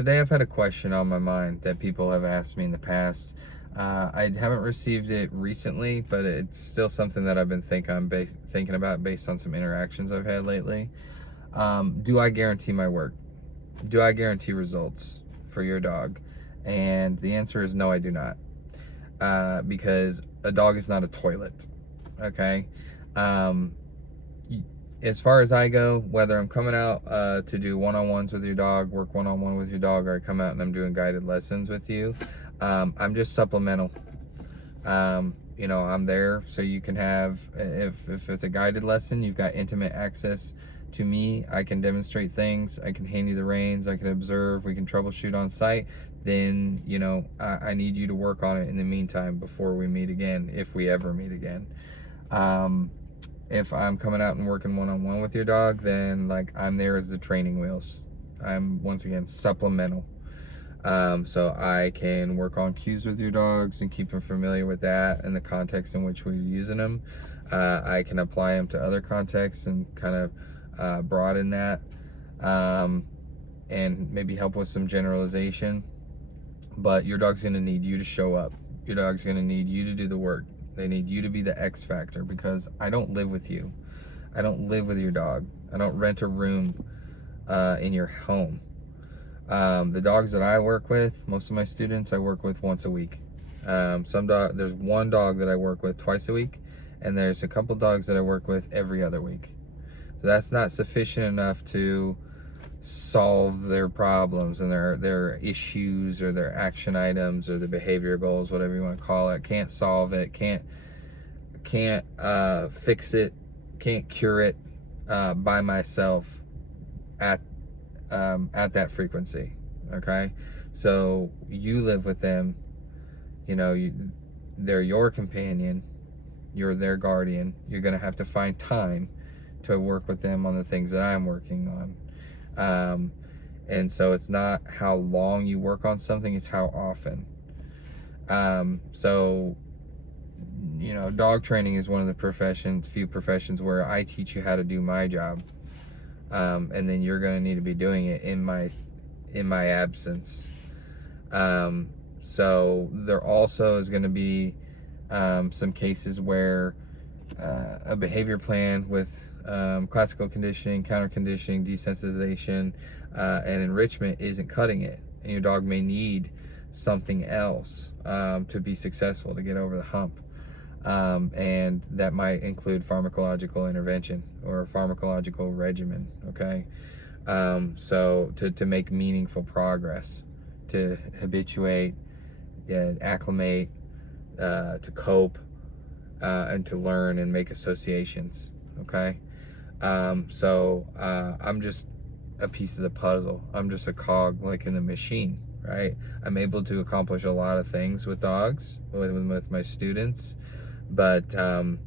Today I've had a question on my mind that people have asked me in the past. I haven't received it recently, but it's still something that I've been thinking about based on some interactions I've had lately. Do I guarantee my work? Do I guarantee results for your dog? And the answer is no, I do not. Because a dog is not a toilet. Okay. Um, as far as I go, whether I'm coming out to do one-on-ones with your dog, work one-on-one with your dog, or I come out and I'm doing guided lessons with you, I'm just supplemental. I'm there so you can have, if it's a guided lesson, you've got intimate access to me. I can demonstrate things. I can hand you the reins. I can observe. We can troubleshoot on site. Then, I need you to work on it in the meantime before we meet again, if we ever meet again. If I'm coming out and working one-on-one with your dog, then like I'm there as the training wheels. I'm once again supplemental. So I can work on cues with your dogs and keep them familiar with that and the context in which we're using them. I can apply them to other contexts and kind of broaden that, and maybe help with some generalization. But your dog's going to need you to show up. Your dog's going to need you to do the work. They need you to be the X factor, because I don't live with you. I don't live with your dog. I don't rent a room in your home. The dogs that I work with, most of my students I work with once a week. There's one dog that I work with twice a week, and there's a couple dogs that I work with every other week. So that's not sufficient enough to solve their problems and their issues or their action items or the behavior goals, whatever you want to call it. Can't solve it, can't fix it, can't cure it by myself at that frequency. Okay, so you live with them. They're your companion, you're their guardian. You're gonna have to find time to work with them on the things that I'm working on. And so it's not how long you work on something, it's how often. Dog training is one of the few professions where I teach you how to do my job. And then you're going to need to be doing it in my absence. So there also is going to be some cases where a behavior plan with classical conditioning, counter conditioning, desensitization, and enrichment isn't cutting it, and your dog may need something else to be successful, to get over the hump. And that might include pharmacological intervention or a pharmacological regimen. Okay, so to make meaningful progress, to habituate, acclimate, to cope, and to learn and make associations. Okay, I'm just a piece of the puzzle. I'm just a cog, like in the machine, right? I'm able to accomplish a lot of things with dogs, with my students, but I'm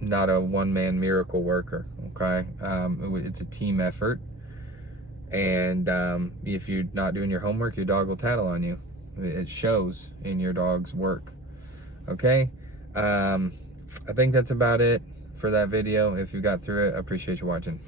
not a one-man miracle worker. Okay, it's a team effort, and if you're not doing your homework, your dog will tattle on you. It shows in your dog's work. Okay, I think that's about it for that video. If you got through it, I appreciate you watching.